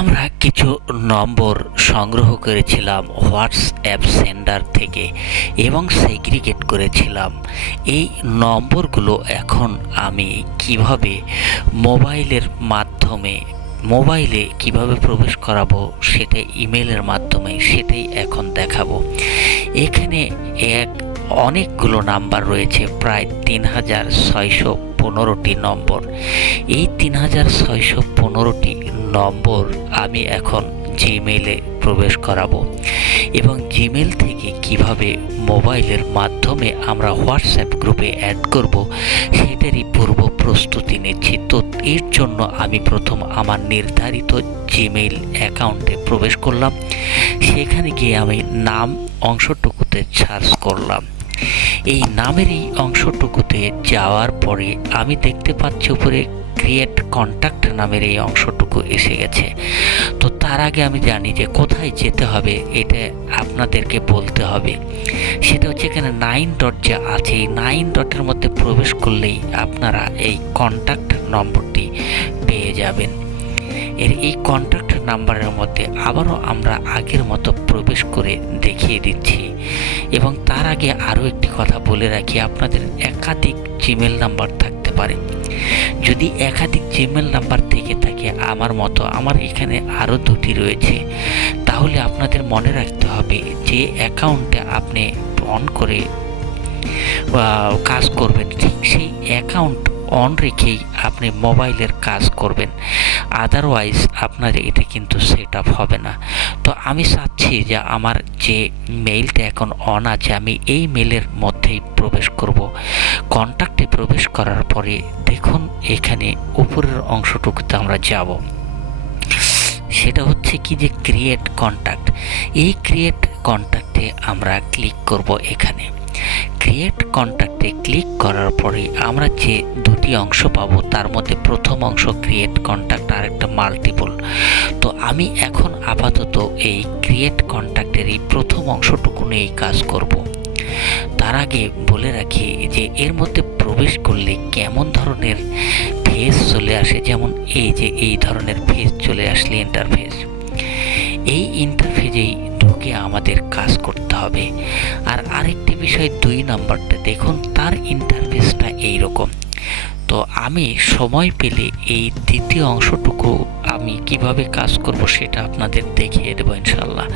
আমরা কিছু নম্বর সংগ্রহ করেছিলাম হোয়াটসঅ্যাপ সেন্টার থেকে এবং সেগ্রিগেট করেছিলাম। এই নম্বরগুলো এখন আমি কীভাবে মোবাইলের মাধ্যমে, মোবাইলে কীভাবে প্রবেশ করাবো সেটা ইমেলের মাধ্যমে সেটাই এখন দেখাবো। এখানে এক অনেকগুলো নাম্বার রয়েছে, প্রায় তিন হাজার ছয়শো পনেরোটি নম্বর। এই তিন হাজার ছয়শো পনেরোটি নম্বর আমি এখন জিমেলে প্রবেশ করাবো এবং জিমেল থেকে কীভাবে মোবাইলের মাধ্যমে আমরা হোয়াটসঅ্যাপ গ্রুপে অ্যাড করব সেটারই পূর্ব প্রস্তুতি নিচ্ছি। তো এর জন্য আমি প্রথম আমার নির্ধারিত জিমেইল অ্যাকাউন্টে প্রবেশ করলাম। সেখানে গিয়ে আমি নাম অংশটুকুতে সার্চ করলাম। এই নামের এই অংশটুকুতে যাওয়ার পরে আমি দেখতে পাচ্ছি উপরে ক্রিয়েট কন্ট্যাক্ট নামের এই অংশটুকু এসে গেছে। তো তার আগে আমি জানি যে কোথায় যেতে হবে, এটা আপনাদেরকে বলতে হবে। সেটা হচ্ছে এখানে নাইন ডট যে আছে, এই নাইন ডটের মধ্যে প্রবেশ করলেই আপনারা এই কন্ট্যাক্ট নম্বরটি পেয়ে যাবেন। এর এই কন্ট্যাক্ট নাম্বারের মধ্যে আবারও আমরা আগের মতো প্রবেশ করে দেখিয়ে দিচ্ছি। এবং তার আগে আরও একটি কথা বলে রাখি, আপনাদের একাধিক জিমেল নাম্বার থাকতে পারে। যদি একাধিক জিমেল নাম্বার থেকে থাকে আমার মতো, আমার এখানে আরও দুটি রয়েছে। তাহলে আপনাদের মনে রাখতে হবে যে অ্যাকাউন্টে আপনি অন করে কাজ করবেন, ঠিক সেই অ্যাকাউন্ট অন রেখেই আপনি মোবাইলের কাজ করবেন। আদারওয়াইজ আপনার এটা কিন্তু সেট আপ হবে না। তো আমি চাচ্ছি যে আমার যে মেইলটা এখন অন আছে, আমি এই মেলের মধ্যেই প্রবেশ করব। কন্ট্যাক্টে প্রবেশ করার পরে দেখুন এখানে উপরের অংশটুকুতে আমরা যাব। সেটা হচ্ছে কি যে ক্রিয়েট কন্ট্যাক্ট এই ক্রিয়েট কন্ট্যাক্টে আমরা ক্লিক করব এখানে। ক্রিয়েট কন্ট্যাক্টে ক্লিক করার পরে আমরা যে দুটি অংশ পাবো, তার মধ্যে প্রথম অংশ ক্রিয়েট কন্ট্যাক্ট আর একটা মাল্টিপল তো আমি এখন আপাতত এই ক্রিয়েট কন্ট্যাক্টের এই প্রথম অংশটুকু নিয়েই কাজ করব। তার আগে বলে রাখি যে এর মধ্যে প্রবেশ করলে কেমন ধরনের ফেস চলে আসে, যেমন এই যে এই ধরনের ফেস চলে আসলে ইন্টারফেস এই ইন্টারফেসেই ঢুকে আমাদের কাজ করতে হবে। আর আরেকটি বিষয় দুই নম্বরটা, দেখুন তার ইন্টারফেসটা এই রকম তো আমি সময় পেলে এই দ্বিতীয় অংশটুকু আমি কীভাবে কাজ করব সেটা আপনাদের দেখিয়ে দেবো ইনশাল্লাহ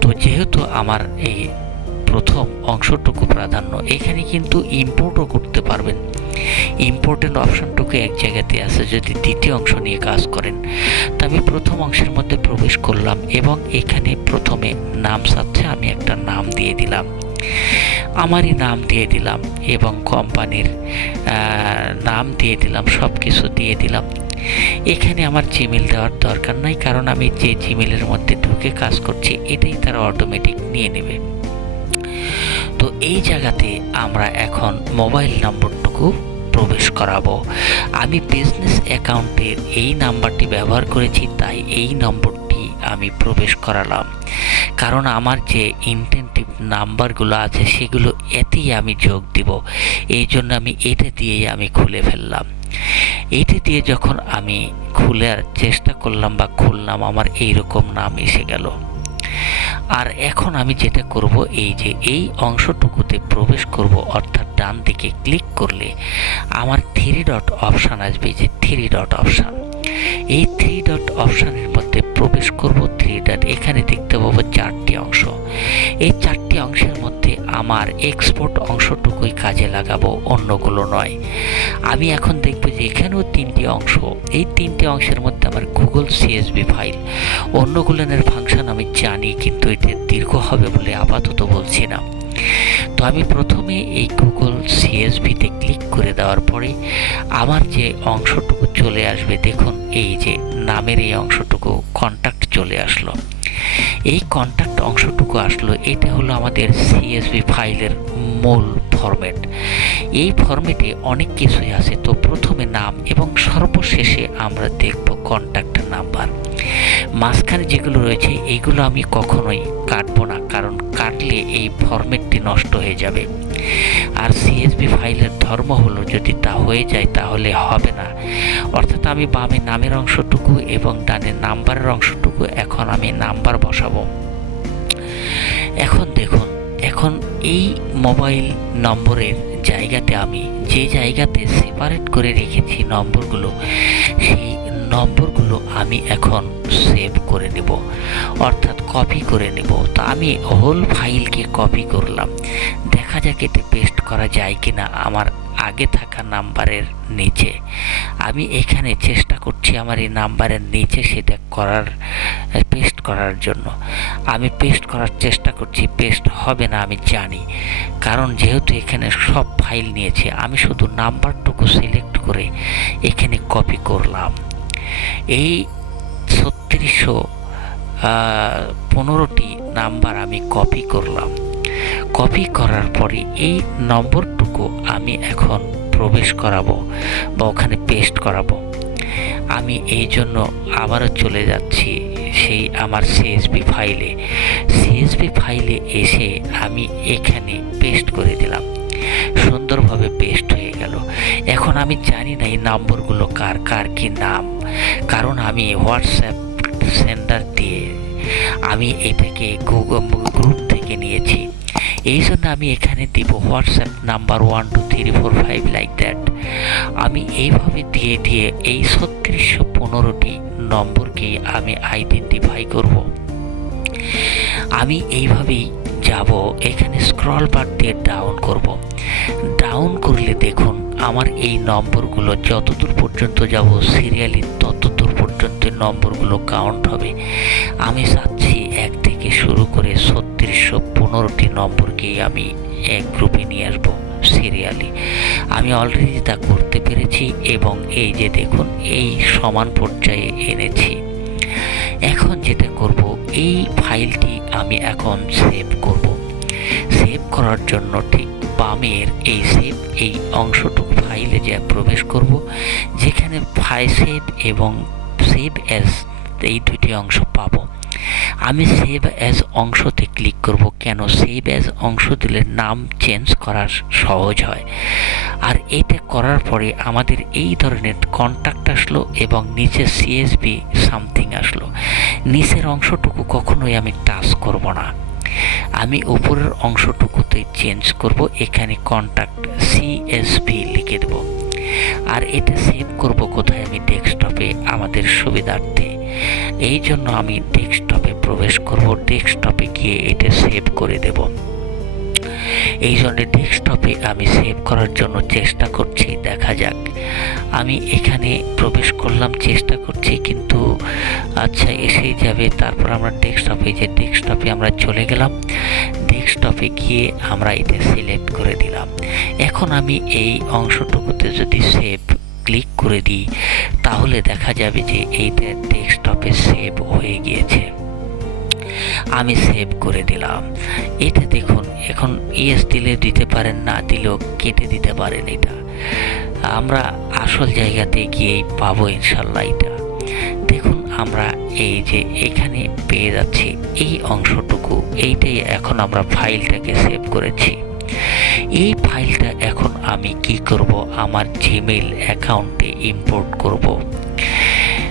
তো যেহেতু আমার এই প্রথম অংশটুকু প্রাধান্য, এখানে কিন্তু ইম্পোর্টও করতে পারবেন। ইম্পর্টেন্ট অপশনটুকু এক জায়গাতে আছে যদি দ্বিতীয় অংশ নিয়ে কাজ করেন। তা আমি প্রথম অংশের মধ্যে প্রবেশ করলাম এবং এখানে প্রথমে নাম চাচ্ছে আমি একটা নাম দিয়ে দিলাম। আমারই নাম দিয়ে দিলাম এবং কোম্পানির নাম দিয়ে দিলাম সব কিছু দিয়ে দিলাম। এখানে আমার জিমেল দেওয়ার দরকার নাই, কারণ আমি যে জিমেলের মধ্যে ঢুকে কাজ করছি, এটাই তারা অটোমেটিক নিয়ে নেবে। তো এই জায়গাতে আমরা এখন মোবাইল নম্বরটুকু প্রবেশ করাবো। আমি বিজনেস অ্যাকাউন্টের এই নাম্বারটি ব্যবহার করেছি, তাই এই নম্বরটি আমি প্রবেশ করালাম। কারণ আমার যে ইন্টেন্টিভ নাম্বারগুলো আছে, সেগুলো এতেই আমি যোগ দিব। এই জন্য আমি এটা দিয়েই আমি খুলে ফেললাম। এইটা দিয়ে যখন আমি খুলার চেষ্টা করলাম বা খুললাম, আমার এই রকম নাম এসে গেল। আর এখন আমি যেটা করব, এই যে এই অংশটুকুতে প্রবেশ করব, অর্থাৎ ডান দিকে ক্লিক করলে আমার থ্রি ডট অপশান আসবে, যে থ্রি ডট অপশান এই থ্রি ডট অপশানের মধ্যে প্রবেশ করব ডট এখানে দেখতে পাবো চারটি অংশ। এই চারটি অংশের মধ্যে আমার এক্সপোর্ট অংশটুকুই কাজে লাগাবো, অন্যগুলো নয়। আমি এখন দেখব যে এখানেও তিনটি অংশ। এই তিনটি অংশের মধ্যে আমার গুগল সিএসবি ফাইল অন্যগুলোনের ফাংশন আমি জানি, কিন্তু এটা দীর্ঘ হবে বলে আপাতত বলছি না। তো আমি প্রথমে এই গুগল সিএসভিতে ক্লিক করে দেওয়ার পরে আমার যে অংশটুকু চলে আসবে, দেখুন, এই যে নামের এই অংশটুকু কন্ট্যাক্ট চলে আসলো। এই কন্ট্যাক্ট অংশটুকু আসলো, এটা হলো আমাদের সিএসভি ফাইলের মূল ফরম্যাট এই ফরম্যাটে অনেক কিছুই আছে, তো প্রথমে নাম এবং সর্বশেষে আমরা দেখব কন্ট্যাক্ট নাম্বার মাঝখানে যেগুলো রয়েছে এইগুলো আমি কখনোই কাটবো না, কারণ কাটলে এই ফরম্যাটটি নষ্ট হয়ে যাবে। আর সিএসবি ফাইলের ধর্ম হলো, যদি তা হয়ে যায় তাহলে হবে না। অর্থাৎ আমি বামে নামের অংশটুকু এবং ডানে নাম্বারের অংশটুকু, এখন আমি নাম্বার বসাবো। এখন দেখুন এখন এই মোবাইল নম্বরের জায়গাতে আমি যে জায়গাতে সেপারেট করে রেখেছি নম্বরগুলো, সেই নম্বরগুলো আমি এখন সেভ করে নেব। অর্থাৎ কপি করে নেব। তো আমি হোল ফাইলকে কপি করলাম। দেখা যাক এতে পেস্ট করা যায় কি না আমার আগে থাকা নাম্বারের নিচে। আমি এখানে চেষ্টা করছি আমার এই নাম্বারের নিচে সেটা করার, পেস্ট করার জন্য। আমি পেস্ট করার চেষ্টা করছি, পেস্ট হবে না আমি জানি। কারণ যেহেতু এখানে সব ফাইল নিয়েছে, আমি শুধু নাম্বারটুকু সিলেক্ট করে এখানে কপি করলাম। এই ছত্রিশশো পনেরোটি নাম্বার আমি কপি করলাম। কপি করার পরে এই নম্বরটুকু আমি এখন প্রবেশ করাবো বা ওখানে পেস্ট করাবো। আমি এই জন্য আবারও চলে যাচ্ছি সেই আমার সিএসবি ফাইলে। সিএসবি ফাইলে এসে আমি এখানে পেস্ট করে দিলাম। সুন্দরভাবে পেস্ট হয়ে গেল। এখন আমি জানি না এই নম্বরগুলো কার কার কি নাম। কারণ আমি হোয়াটসঅ্যাপ সেন্টার দিয়ে আমি এটাকে গুগল গ্রুপ থেকে নিয়েছি। এই জন্য আমি এখানে দিব WhatsApp number one two three four five like that আমি এইভাবে দিয়ে দিয়ে এই ছত্রিশশো পনেরোটি নম্বরকে আমি আইডেন্টিফাই করব। আমি এইভাবেই যাব, এখানে স্ক্রল বার দিয়ে ডাউন করব। ডাউন করলে দেখুন, আমার এই নম্বরগুলো যতদূর পর্যন্ত যাব সিরিয়ালি ততদূর পর্যন্ত নম্বরগুলো কাউন্ট হবে। আমি চাচ্ছি এক থেকে শুরু করে ছত্রিশশো পনেরোটি নম্বরকেই আমি এক গ্রুপে নিয়ে আসব সিরিয়ালি আমি অলরেডি তা করতে পেরেছি এবং এই যে দেখুন, এই সমান পর্যায়ে এনেছি। এখন যেটা করব, এই ফাইলটি আমি এখন সেভ করব। সেভ করার জন্য ঠিক বামের এই সেভ এই অংশটুকু ফাইলে যা প্রবেশ করব, যেখানে ফাই সেভ এবং সেভ অ্যাজ এই দুটি অংশ পাবো। আমি সেভ অ্যাজ অংশতে ক্লিক করব। কেন? সেভ অ্যাজ অংশ দিলে নাম চেঞ্জ করা সহজ হয়। আর এটা করার পরে আমাদের এই ধরনের কন্ট্যাক্ট আসলো এবং নিচে সিএসবি সামথিং আসলো। নিচের অংশটুকু কখনোই আমি টাচ করব না। আমি উপরের অংশটুকুতে চেঞ্জ করব। এখানে কন্ট্যাক্ট সিএসবি লিখে দেব। আর এটা সেভ করব কোথায়? আমি ডেস্কটপে আমাদের সুবিধার্থে। এই জন্য আমি ডেস্কটপে প্রবেশ করব, ডেস্কটপে গিয়ে এটা সেভ করে দেব। এই জন্য ডেস্কটপে আমি সেভ করার জন্য চেষ্টা করছি, দেখা যাক। আমি এখানে প্রবেশ করলাম, চেষ্টা করছি, কিন্তু আচ্ছা এসেই যাবে, তারপর আমরা ডেস্কটপে যে ডেস্কটপে আমরা চলে গেলাম, ডেস্কটপে গিয়ে আমরা এটা সিলেক্ট করে দিলাম। এখন আমি এই অংশটুকুতে যদি সেভ ক্লিক করে দিই, তাহলে দেখা যাবে যে এইটা ডেস্কটপে সেভ হয়ে গিয়েছে। আমি সেভ করে দিলাম। এটা দেখুন, এখন ইয়েস দিলে দিতে পারেন, না দিলেও কেটে দিতে পারেন এটা। আমরা আসল জায়গাতে গিয়েই পাবো ইনশাল্লাহ এটা। দেখুন, আমরা এই যে এখানে পেয়ে যাচ্ছি, এই অংশটুকু, এইটাই এখন আমরা ফাইলটাকে সেভ করেছি। এই ফাইলটা এখন আমি কি করব? আমার জিমেইল অ্যাকাউন্টে ইম্পোর্ট করব।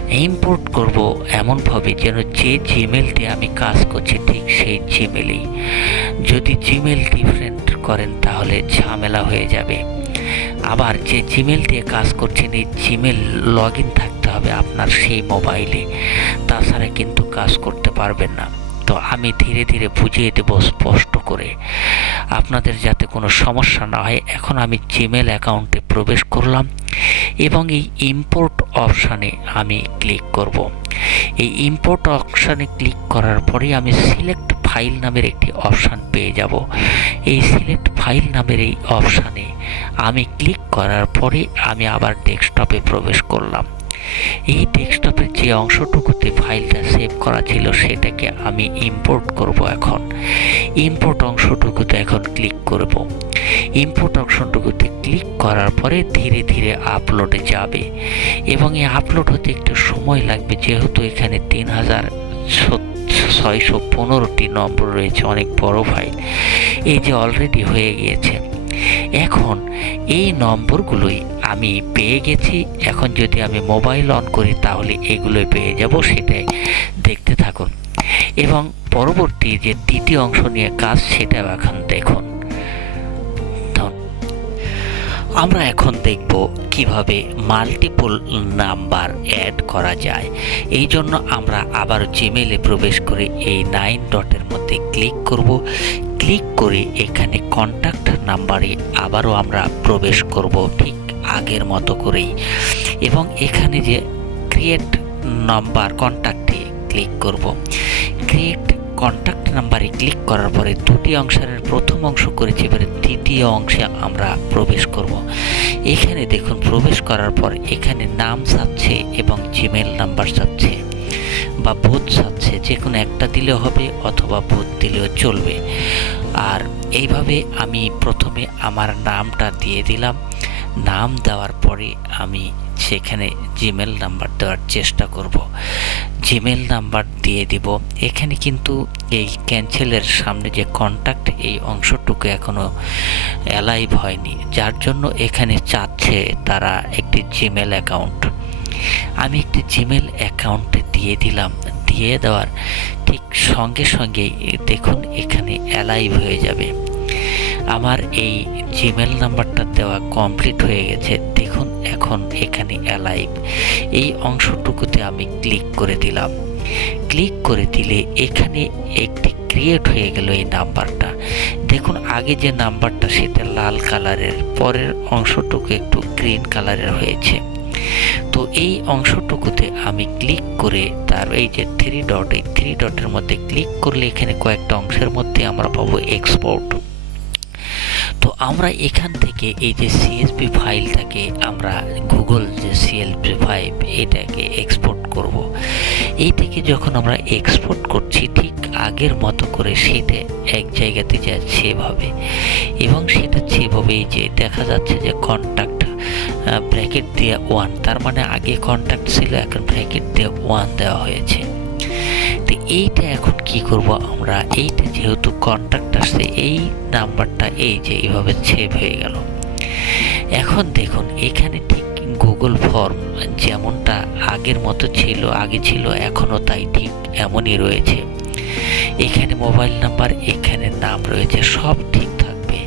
ইম্পোর্ট করব এমনভাবে যেন যে জিমেল দিয়ে আমি কাজ করছি ঠিক সেই জিমেলই যদি জিমেল ডিফারেন্ট করেন তাহলে ঝামেলা হয়ে যাবে। আবার যে জিমেল দিয়ে কাজ করছেন, এই জিমেল লগ থাকতে হবে আপনার সেই মোবাইলে তাছাড়া কিন্তু কাজ করতে পারবেন না। তো আমি ধীরে ধীরে বুঝিয়ে দেব স্পষ্ট করে। আপনাদের যাতে কোনো সমস্যা না হয়, এখন আমি জিমেল অ্যাকাউন্টে প্রবেশ করলাম এবং এই ইম্পোর্ট অপশানে আমি ক্লিক করব। এই ইম্পোর্ট অপশানে ক্লিক করার পরে আমি সিলেক্ট ফাইল নামের একটি অপশান পেয়ে যাব। এই সিলেক্ট ফাইল নামের এই অপশানে আমি ক্লিক করার পরে আমি আবার ডেস্কটপে প্রবেশ করলাম। এই ডেস্কটপের যে অংশটুকুতে ফাইলটা সেভ করা ছিল সেটাকে আমি ইম্পোর্ট করব এখন। ইম্পোর্ট অংশটুকুতে এখন ক্লিক করব। ইম্পোর্ট অংশটুকুতে ক্লিক করার পরে ধীরে ধীরে আপলোডে যাবে। এবং এই আপলোড হতে একটু সময় লাগবে, যেহেতু এখানে তিন হাজার ছয়শো পনেরোটি নম্বর রয়েছে, অনেক বড় ফাইল এই যে অলরেডি হয়ে গিয়েছে। এখন এই নম্বরগুলোই আমি পেয়ে গেছি। এখন যদি আমি মোবাইল অন করি তাহলে এগুলোই পেয়ে যাব, সেটাই দেখতে থাকুন। এবং পরবর্তী যে দ্বিতীয় অংশ নিয়ে কাজ, সেটাও এখন দেখুন। আমরা এখন দেখব কীভাবে মাল্টিপল নাম্বার অ্যাড করা যায়। এই জন্য আমরা আবার জিমেলে প্রবেশ করে এই নাইন ডটের মধ্যে ক্লিক করব। ক্লিক করে এখানে কন্ট্যাক্ট নাম্বারে আবারও আমরা প্রবেশ করব ঠিক আগের মতো করেই। এবং এখানে যে ক্রিয়েট নাম্বার কন্ট্যাক্টে ক্লিক করব। ক্রিয়েট কন্ট্যাক্ট নাম্বারে ক্লিক করার পরে দুটি অংশের প্রথম অংশ করেছি, এবারে দ্বিতীয় অংশে আমরা প্রবেশ করব। এখানে দেখুন, প্রবেশ করার পর এখানে নাম চাচ্ছে এবং জিমেল নাম্বার চাচ্ছে বা বোধ চাচ্ছে যে কোনো একটা দিলেও হবে অথবা বোধ দিলেও চলবে। আর এইভাবে আমি প্রথমে আমার নামটা দিয়ে দিলাম। নাম দেওয়ার পরে আমি সেখানে জিমেল নাম্বার দেওয়ার চেষ্টা করব। জিমেল নাম্বার দিয়ে দিব। এখানে কিন্তু এই ক্যান্সেলের সামনে যে কন্ট্যাক্ট এই অংশটুকু এখনও অ্যালাইভ হয়নি। যার জন্য এখানে চাচ্ছে তারা একটি জিমেল অ্যাকাউন্ট আমি একটি জিমেল অ্যাকাউন্টে দিয়ে দিলাম। দিয়ে দেওয়ার ঠিক সঙ্গে সঙ্গে দেখুন এখানে অ্যালাইভ হয়ে যাবে। আমার এই জিমেল নাম্বারটা দেওয়া কমপ্লিট হয়ে গেছে। দেখুন এখন এখানে অ্যালাইভ এই অংশটুকুতে আমি ক্লিক করে দিলাম। ক্লিক করে দিলে এখানে একটি ক্রিয়েট হয়ে গেল এই নাম্বারটা দেখুন, আগে যে নাম্বারটা সেটা লাল কালারের পরের অংশটুকু একটু গ্রিন কালারের হয়েছে। তো এই অংশটুকুতে আমি ক্লিক করে তার এই যে থ্রি ডট এই থ্রি ডটের মধ্যে ক্লিক করলে এখানে কয়েকটা অংশের মধ্যে আমরা পাবো এক্সপোর্ট তো আমরা এখান থেকে এই যে সিএসপি ফাইলটাকে আমরা গুগল যে সিএলপি ফাইভ এটাকে এক্সপোর্ট করব। এই থেকে যখন আমরা এক্সপোর্ট করছি, ঠিক আগের মতো করে সেটা এক জায়গাতে যা সেভ হবে এবং সেটা সেভ হবে এই যে দেখা যাচ্ছে যে কন্ট্যাক্ট ব্র্যাকেট দিয়ে ওয়ান তার মানে আগে কন্ট্যাক্ট ছিল, এখন ব্র্যাকেট দিয়ে ওয়ান দেওয়া হয়েছে তো এইটা এখন কি করব আমরা? এইটা যেহেতু কন্ট্যাক্ট আসছে, এই নাম্বারটা এই যে এইভাবে সেভ হয়ে গেল। এখন দেখুন, এখানে ঠিক গুগল ফর্ম যেমনটা আগের মতো ছিল, আগে ছিল, এখনও তাই ঠিক এমনই রয়েছে। এখানে মোবাইল নাম্বার এখানে নাম রয়েছে, সব ঠিক থাকবে।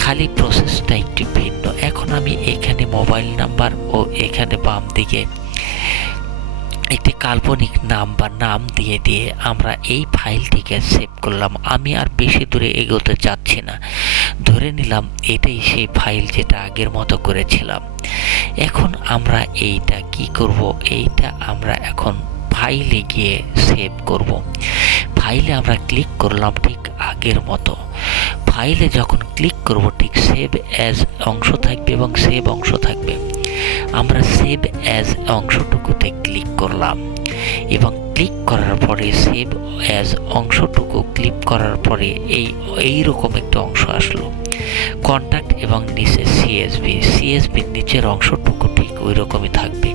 খালি প্রসেসটা একটু ভিন্ন। এখন আমি এখানে মোবাইল নাম্বার ও এখানে বাম দিকে কাল্পনিক নাম বা নাম দিয়ে দিয়ে আমরা এই ফাইলটিকে সেভ করলাম। আমি আর বেশি দূরে এগোতে চাচ্ছি না। ধরে নিলাম এটাই সেই ফাইল যেটা আগের মতো করেছিলাম। এখন আমরা এইটা কি করব? এইটা আমরা এখন ফাইলে গিয়ে সেভ করব। ফাইলে আমরা ক্লিক করলাম ঠিক আগের মতো। ফাইলে যখন ক্লিক করব ঠিক সেভ অ্যাজ অংশ থাকবে এবং সেভ অংশ থাকবে। আমরা সেভ অ্যাজ অংশটুকুতে ক্লিক করলাম এবং ক্লিক করার পরে সেভ অ্যাজ অংশটুকু ক্লিক করার পরে এই এই রকম একটা অংশ আসলো। কন্ট্যাক্ট এবং নিচে সিএসবি সিএসবির নিচের অংশটুকু ঠিক ওই রকমই থাকবে।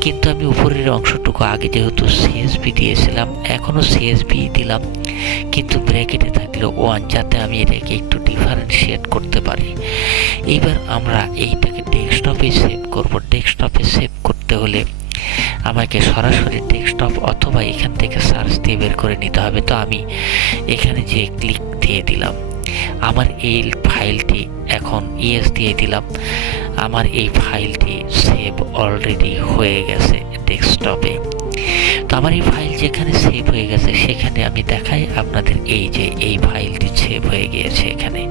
কিন্তু আমি উপরের অংশটুকু আগে যেহেতু সিএসবি দিয়েছিলাম এখনও সিএসবি দিলাম। কিন্তু ব্র্যাকেটে থাকলে ওয়ান যাতে আমি এটাকে একটু ডিফারেন্সিয়েট করতে পারি। এবার আমরা এইটাকে ডেস্কটপে সেভ করব ডেস্কটপে সেভ করতে হলে আমাকে সরাসরি ডেস্কটপ অথবা এখান থেকে সার্চ দিয়ে বের করে নিতে হবে। তো আমি এখানে যে ক্লিক দিয়ে দিলাম, আমার এই ফাইলটি এখন ইএস দিয়ে দিলাম। আমার এই ফাইলটি সেভ অলরেডি হয়ে গেছে ডেস্কটপে তো আমার এই ফাইল যেখানে সেভ হয়ে গেছে, সেখানে আমি দেখাই আপনাদের এই যে এই ফাইলটি সেভ হয়ে গিয়েছে এখানে।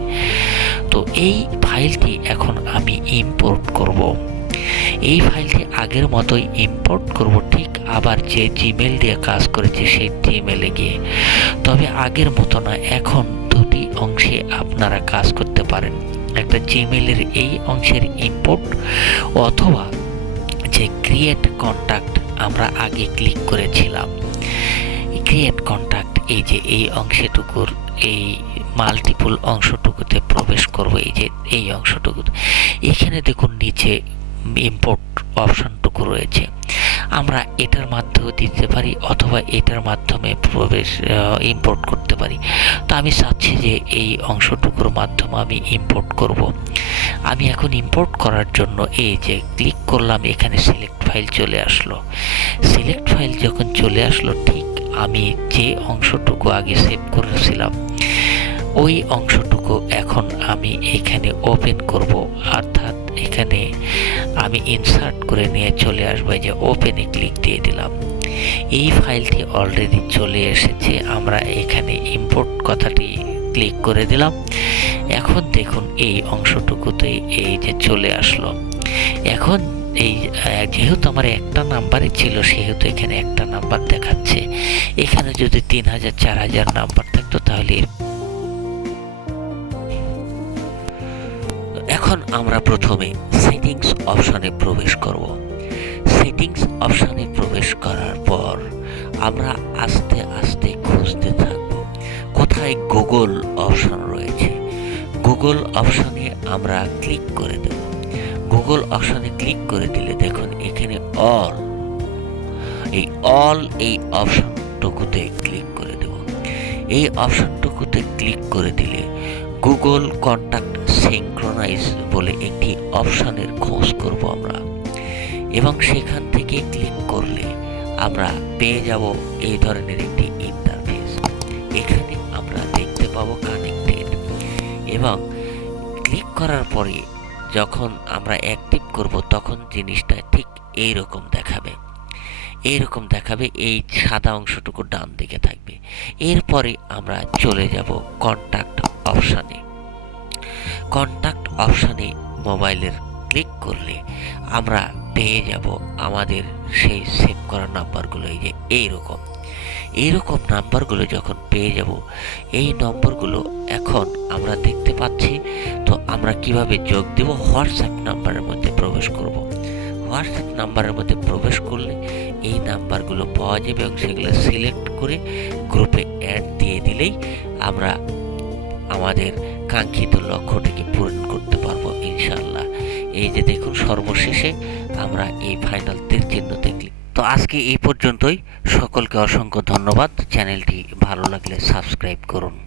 তো এই ফাইলটি এখন আমি ইম্পোর্ট করব। এই ফাইলটি আগের মতোই ইম্পোর্ট করব, ঠিক আবার যে জিমেল দিয়ে কাজ করেছি সেই জিমেলে গিয়ে। তবে আগের মতো না, এখন দুটি অংশে আপনারা কাজ করতে পারেন। একটা জিমেলের এই অংশের ইম্পোর্ট অথবা যে ক্রিয়েট কন্ট্যাক্ট আমরা আগে ক্লিক করেছিলাম। ক্রিয়েট কন্ট্যাক্ট এই যে এই অংশটুকুর, এই মাল্টিপল অংশটুকুতে প্রবেশ করব এই যে, এই অংশটুকুতে এখানে দেখুন নিচে ইম্পোর্ট অপশনটুকু রয়েছে। আমরা এটার মাধ্যমেও দিতে পারি অথবা এটার মাধ্যমে প্রবেশ ইম্পোর্ট করতে পারি। তো আমি চাচ্ছি যে এই অংশটুকুর মাধ্যমে আমি ইম্পোর্ট করব। আমি এখন ইম্পোর্ট করার জন্য এই যে ক্লিক করলাম, এখানে সিলেক্ট ফাইল চলে আসলো। সিলেক্ট ফাইল যখন চলে আসলো, ঠিক আমি যে অংশটুকু আগে সেভ করেছিলাম ওই অংশটুকু এখন আমি এখানে ওপেন করব। অর্থাৎ এখানে আমি ইনসার্ট করে নিয়ে চলে আসব যে ওপেনে ক্লিক দিয়ে দিলাম। এই ফাইলটি অলরেডি চলে এসেছে, আমরা এখানে ইম্পোর্ট কথাটি ক্লিক করে দিলাম। এখন দেখুন এই অংশটুকুতে এই যে চলে আসলো। এখন এই যেহেতু আমার একটা নাম্বারই ছিল, সেহেতু এখানে একটা নাম্বার দেখাচ্ছে। এখানে যদি তিন হাজার, চার হাজার নাম্বার থাকতো, তাহলে এখন আমরা প্রথমে সেটিংস অপশনে প্রবেশ করব। সেটিংস অপশনে প্রবেশ করার পর আমরা আস্তে আস্তে খুঁজতে থাকব। কোথায় গুগল অপশন রয়েছে? গুগল অপশনে আমরা ক্লিক করে দেব। গুগল অপশনে ক্লিক করে দিলে দেখুন এখানে অল এই অল এই অপশনটুকুতে ক্লিক করে দেব। এই অপশনটুকুতে ক্লিক করে দিলে গুগল কন্ট্যাক্ট সিঙ্ক্রোনাইজ বলে একটি অপশানের খোঁজ করব আমরা। এবং সেখান থেকে ক্লিক করলে আমরা পেয়ে যাব এই ধরনের একটি ইন্টারফেস এখানে আমরা দেখতে পাবো কানেক্টেড এবং ক্লিক করার পরে যখন আমরা অ্যাক্টিভ করব, তখন জিনিসটা ঠিক এই রকম দেখাবে। এইরকম দেখাবে, এই সাদা অংশটুকু ডান দিকে থাকবে। এরপরে আমরা চলে যাব কন্ট্যাক্ট অপশানে কন্ট্যাক্ট অপশানে মোবাইলের ক্লিক করলে আমরা পেয়ে যাব আমাদের সেই সেভ করা নাম্বারগুলো, এই যে এইরকম। এইরকম নাম্বারগুলো যখন পেয়ে যাব, এই নম্বরগুলো এখন আমরা দেখতে পাচ্ছি। তো আমরা কীভাবে যোগ দেব? হোয়াটসঅ্যাপ নাম্বারের মধ্যে প্রবেশ করব। হোয়াটসঅ্যাপ নাম্বারের মধ্যে প্রবেশ করলে এই নাম্বারগুলো পাওয়া যাবে এবং সেগুলো সিলেক্ট করে গ্রুপে অ্যাড দিয়ে দিলেই আমরা আমাদের কাঙ্ক্ষিত লক্ষ্যটিকে পূরণ করতে পারব ইনশাল্লাহ এই যে দেখুন, সর্বশেষে আমরা এই ফাইনাল তীর চিহ্নতে ক্লিক তো আজকে এই পর্যন্তই। সকলকে অসংখ্য ধন্যবাদ। চ্যানেলটি ভালো লাগলে সাবস্ক্রাইব করুন।